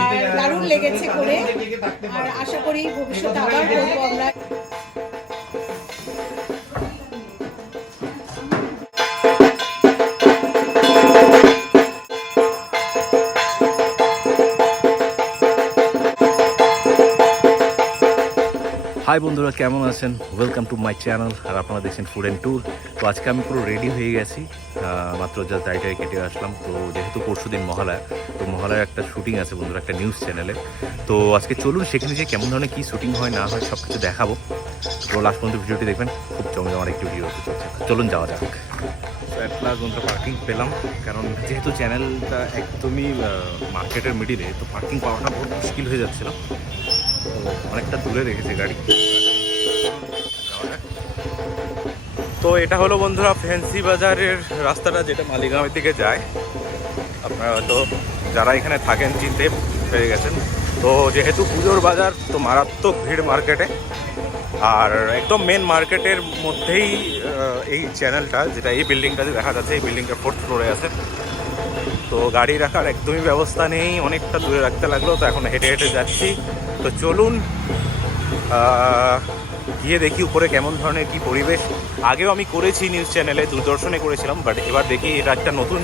আর দারুণ লেগেছে করে, আর আশা করি ভবিষ্যতে আবার করবো আমরা। হাই বন্ধুরা, কেমন আছেন? Welcome to my channel. আর আপনারা দেখছেন ফুড অ্যান্ড ট্যুর। তো আজকে আমি পুরো রেডি হয়ে গেছি, মাত্র জাস্ট দাড়িটাই কেটে আসলাম। তো যেহেতু পরশুদিন মহালয়া, তো মহালয়ার একটা শুটিং আছে বন্ধুরা, একটা নিউজ চ্যানেলে। তো আজকে চলুন সেখানে যে কেমন ধরনের কী শুটিং হয় না হয় সব কিছু দেখাবো। তো লাস্ট পর্যন্ত ভিডিওটি দেখবেন, খুব জমজমার একটি ভিডিও হতে চলছে। চলুন যাওয়া যাক। অ্যাট লাস্ট বন্ধুরা পার্কিং পেলাম, কারণ যেহেতু চ্যানেলটা একদমই মার্কেটের মিডিলে, তো পার্কিং পাওয়াটা বহুত মুশকিল হয়ে যাচ্ছিল। তো অনেকটা দূরে রেখেছে গাড়ি। তো এটা হলো বন্ধুরা ফ্যান্সি বাজারের রাস্তাটা, যেটা মালিগাঁওয়ের দিকে যায়। আপনারা হয়তো যারা এখানে থাকেন চিনতে পেরে গেছেন। তো যেহেতু পুজোর বাজার, তো মারাত্মক ভিড় মার্কেটে। আর একদম মেন মার্কেটের মধ্যেই এই চ্যানেলটা, যেটা এই বিল্ডিংটাতে দেখা যাচ্ছে, এই বিল্ডিংটা 4th ফ্লোরে আছে। তো গাড়ি রাখার একদমই ব্যবস্থা নেই, অনেকটা দূরে রাখতে লাগলো। তো এখন হেঁটে হেঁটে যাচ্ছি। তো চলুন গিয়ে দেখি উপরে কেমন ধরনের কি পরিবেশ। আগেও আমি করেছি নিউজ চ্যানেলে, দূরদর্শনে করেছিলাম, বাট এবার দেখি এটা একটা নতুন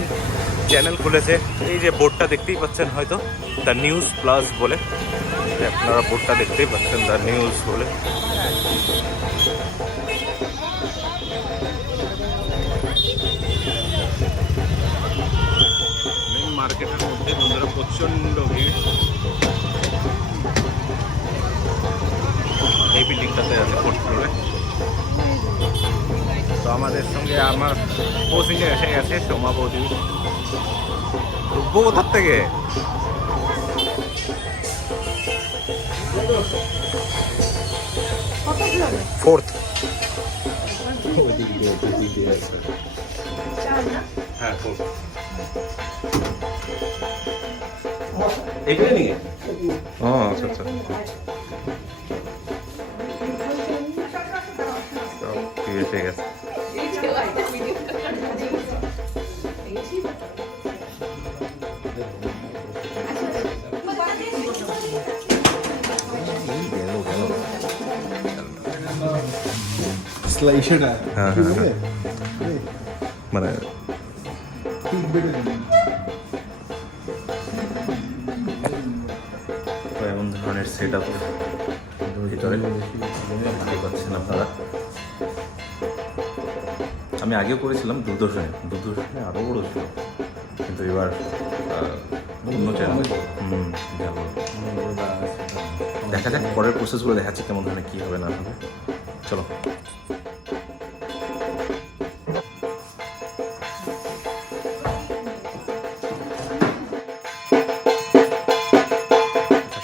চ্যানেল খুলেছে। এই যে বোর্ডটা দেখতেই পাচ্ছেন হয়তো, দ্য নিউজ প্লাস বলে। আপনারা বোর্ডটা দেখতেই পাচ্ছেন, দ্য নিউজ বলে। মেন মার্কেটের মধ্যে বন্ধুরা প্রচণ্ড ভিড়। এই বিল্ডিংটাতে আছে 4th ফ্লোরে। তো আমাদের সঙ্গে আমার কোচিংয়ে এসে গেছে সোমা বৌদি। কোথার থেকে? ফোর্থ। হ্যাঁ, ফোর্থ। এখানে নিয়ে ও আচ্ছা আচ্ছা। ঠিক আছে। হ্যাঁ হ্যাঁ হ্যাঁ, মানে এমন ধরনের সেট আপ ভিতরে দেখতে পাচ্ছেন আপনারা। আমি আগেও করেছিলাম দূরদর্শনে আরও বড় ছিল, কিন্তু এবার অন্য চ্যানেল। দেখা যাক পরের প্রসেসগুলো দেখাচ্ছি কেমন ধরনের কী হবে না হবে। চলো।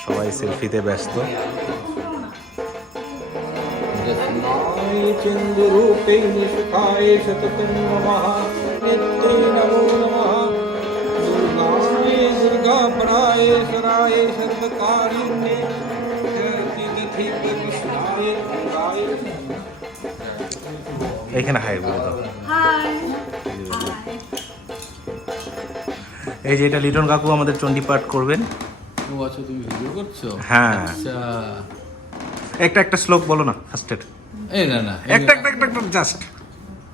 সবাই সেলফিতে ব্যস্ত। चन्द्रूपेण सुखाय सततं नमः नित्ये नमो नमः दुर्गाय दुर्गापराय सराय सर्वकारिण्ये कृष्णाय गंगाय। এখানে হাই বলে দাও। হাই। এই যে এটা লিটন কাকু আমাদের চণ্ডী পাঠ করবেন। ও আচ্ছা, তুমি ভিডিও করছো? হ্যাঁ, আচ্ছা, একটা শ্লোক বলো না ফার্স্টের। এই না না, একটা জাস্ট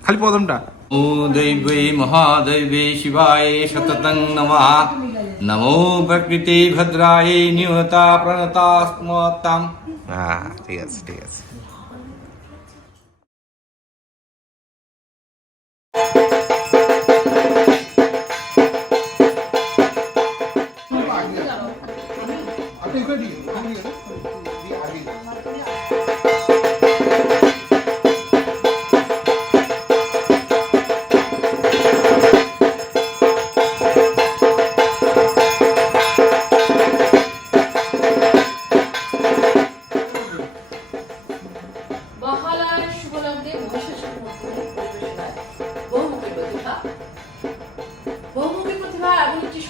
খালি প্রথমটা। ও দৈবে মহাদৈবে শিবায় সততং নমঃ নমো প্রকৃতি ভদ্রায় নিয়তা প্রণতাস্মতাম। হ্যাঁ, ঠিক আছে ঠিক আছে।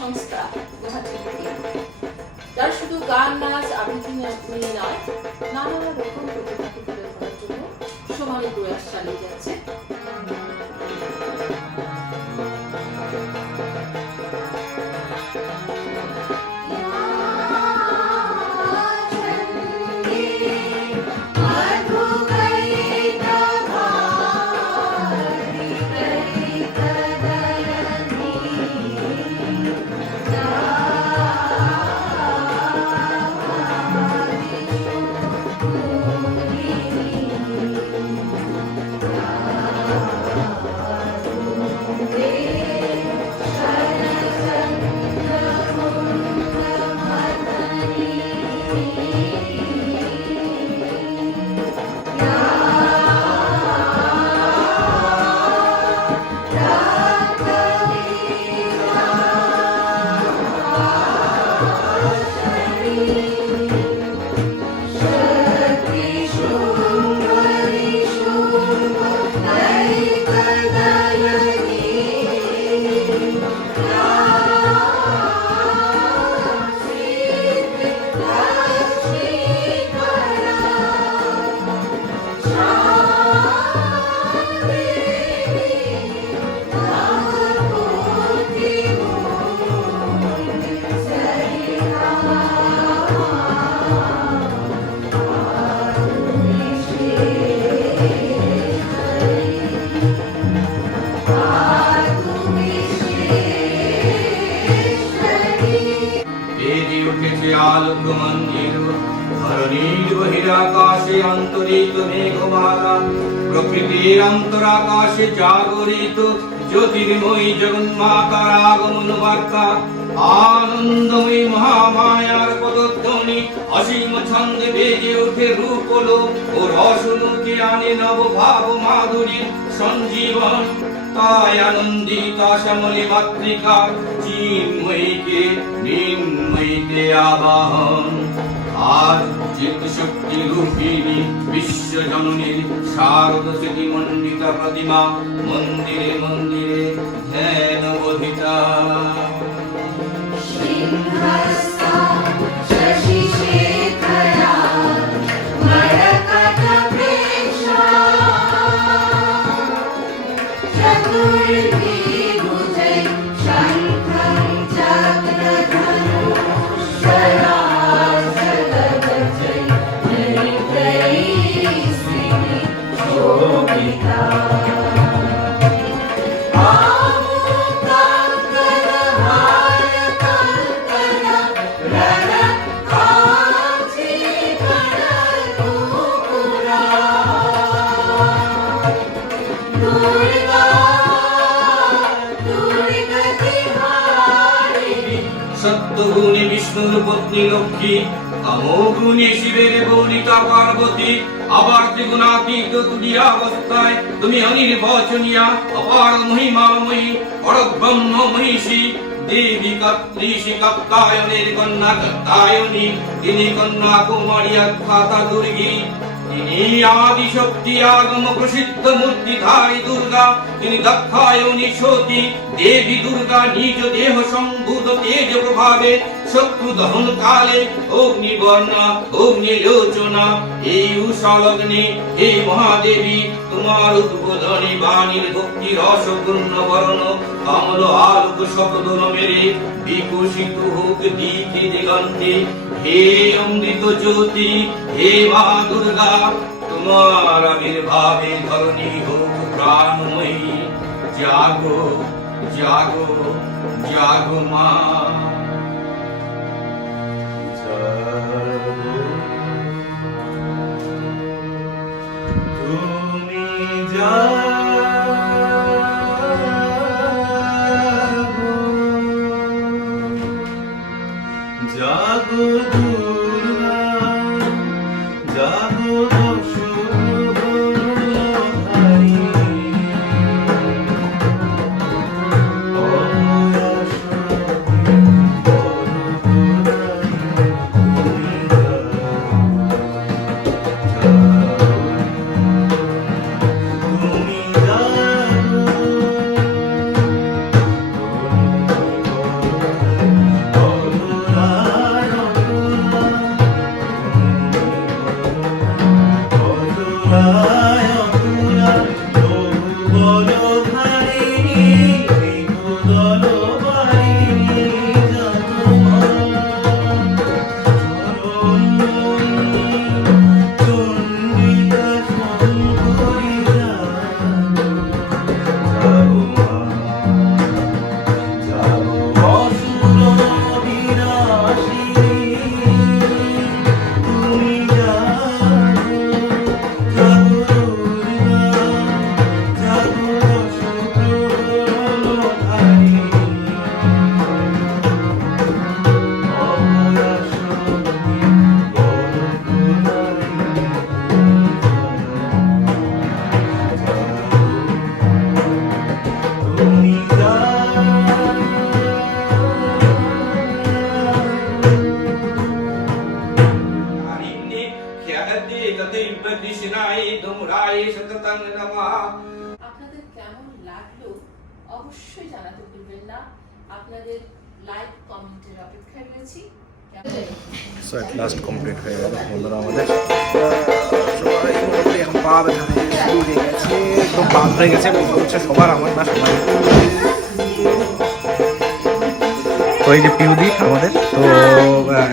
সংস্থা যারা শুধু গান নাচ আবৃত্তি নিয়ে নয়, নানা রকম প্রতিভাকে তুলে ধরার জন্য সমানে প্রয়াস চালিয়ে যাচ্ছে। দাতা প্রকৃতির অন্তরাকাশে জাগরিত জ্যোতির্ময়ী জগন্মাতার আগমন বার্তা আনন্দময়ী মহামায়ার পদধ্বনি অসীম ছন্দে বেজে ওঠে রূপলো ও রসলোকে আনে নব ভাব মাধুরীর সঞ্জীবন তাই আনন্দিত শ্যামলী মাতৃকা চিন্ময়ীকে নিন্ময়ীতে আবাহন আজ চিত্ত শক্তি রূপিণী বিশ্ব জননীর শারদ স্মৃতি মণ্ডিত প্রতিমা মন্দিরে মন্দিরে ধ্যান বোধিতা সত্যগুণে বিষ্ণুর পত্নী লক্ষ্মী তমোগুণে শিবের বর্ণিতা পার্বতী আবার ত্রিগুণাতীত তুরীয়াবস্থায় তুমি অনির্বচনীয়া অপার মহিমাময়ী পরব্রহ্ম মহিষী দেবী কর্ত্রীষি কাত্তায়নের কন্যা কাত্তায়নী তিনি কন্যা কুমারী আখ্যাতা দুর্গী তিনি আদি শক্তি আগম প্রসিদ্ধ মূর্তিধারী দুর্গা তিনি দক্ষায়নী সতী দেবী দুর্গা নিজ দেহ সম্ভূত তেজ প্রভাবে শত্রু দহন কালে অগ্নিবর্ণা অগ্নিলোচনা এই উষালগ্নে হে মহাদেবী তোমার উদ্বোধনী বাণীর ভক্তি রসপূর্ণ বরণ কমল আলোক শব্দ মেরে বিকশিত হোক দিকে দিগন্তে হে অমৃত জ্যোতি হে মা দুর্গা তোমার আবির্ভাবে ধরণী হোক প্রাণময়ী জাগো জাগো জাগো মা তুমি জাগো জাগো দুর্গা জাগো দশধারী আপনাদের কেমন লাগলো অবশ্যই জানাতে ভুলবেন না। আপনাদের লাইক কমেন্টের অপেক্ষায় রয়েছি। সো এট লাস্ট কমপ্লিট হয়ে গেল বন্ধুরা আমাদের সবাই মোটামুটি এখন পা ব্যথা শুরু হয়ে গেছে একদম বাদ হয়ে গেছে মনে হচ্ছে সবার আমার না সবার তো এই যে পিউদি আমাদের তো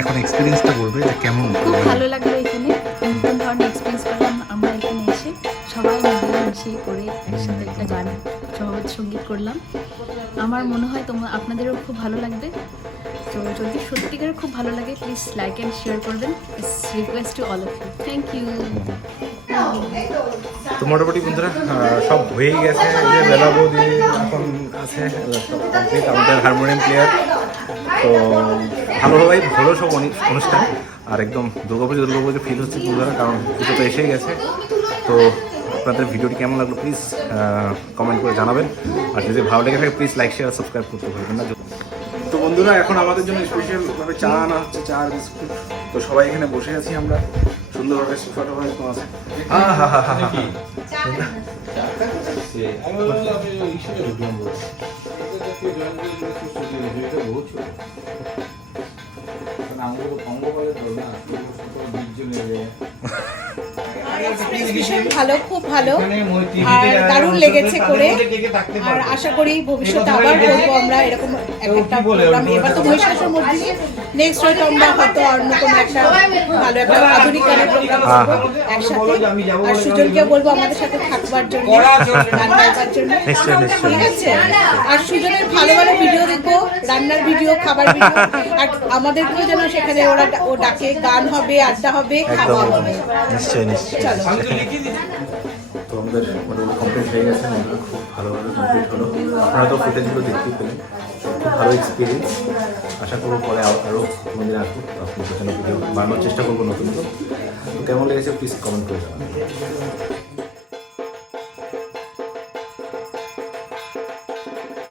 এখন এক্সপিরিয়েন্সটা বলবে যে কেমন খুব ভালো লাগলো এখানে নতুন ধরনের এক্সপিরিয়েন্স করলাম আমরা এখানে এসে সবাই মিলেমিশে করে একসাথে একটা গান সঙ্গীত করলাম। আমার মনে হয় আপনাদেরও খুব ভালো লাগবে। তো যদি সত্যিকার খুব ভালো লাগে প্লিজ লাইক অ্যান্ড শেয়ার করবেন। It's request to all of you. Thank you. তো মোটামুটি বন্ধুরা সব হয়েই গেছে। যে বেলা বৌদি এখন আছে সব কমপ্লিট, আমাদের হারমোনিয়াম প্লেয়ার। তো ভালোভাবেই হলো সব অনুষ্ঠান। আর একদম দুর্গাপুজো ফিল হচ্ছে বন্ধুরা, কারণ পুজো তো এসেই গেছে। তো আপনাদের ভিডিওটি কেমন লাগলো প্লিজ কমেন্ট করে জানাবেন। আর যদি ভালো লেগে থাকে প্লিজ লাইক শেয়ার সাবস্ক্রাইব করতে ভুলবেন না। তো বন্ধুরা এখন আমাদের জন্য স্পেশালভাবে চা আনা হচ্ছে, চা আর বিস্কুট। তো সবাই এখানে বসে আছি আমরা সুন্দরভাবে, সোফাটা হয়তো আছে। আমি বললাম আমি ইসে ঢুকলাম বলে এটা কি জয়েন করে সুস্থ এটা বহুত ছোট কারণ আমাদের তো কম্বো বলে তো না ছোট 20 জন এর ভীষণ ভালো, খুব ভালো আর দারুণ লেগেছে করে। আর আশা করি ভবিষ্যতে আবার করবো আমরা এরকম একটা প্রোগ্রাম। এবার তো মহিষাসুর মর্দিনী, নেক্সট হয়তো আমরা হয়তো অন্য কোনো একটা ভালো একটা আধুনিক গানের প্রোগ্রাম করবো একসাথে। আর সুজনকে বলবো আমাদের সাথে থাকবার জন্য, গান গাইবার জন্য, ঠিক আছে? আর সুজনের ভালো ভালো ভিডিও দেখবো, রান্নার ভিডিও, খাবার ভিডিও। আর আমাদেরকেও যেন সেখানে ও ডাকে, গান হবে, আড্ডা হবে, খাওয়া হবে। নিশ্চয়ই নিশ্চয়ই। তো আমাদের কমপ্লিট হয়ে গেছে, খুব ভালোভাবে কমপ্লিট হলো। আপনারা তো ফুটেজগুলো দেখতেই পেলেন, খুব ভালো এক্সপিরিয়েন্স। আশা করবো পরে আরও কোনোদিন আসবো, আপনাদের জন্য ভিডিও বানানোর চেষ্টা করবো নতুন। তো কেমন লেগেছে প্লিজ কমেন্ট করে জানাবেন।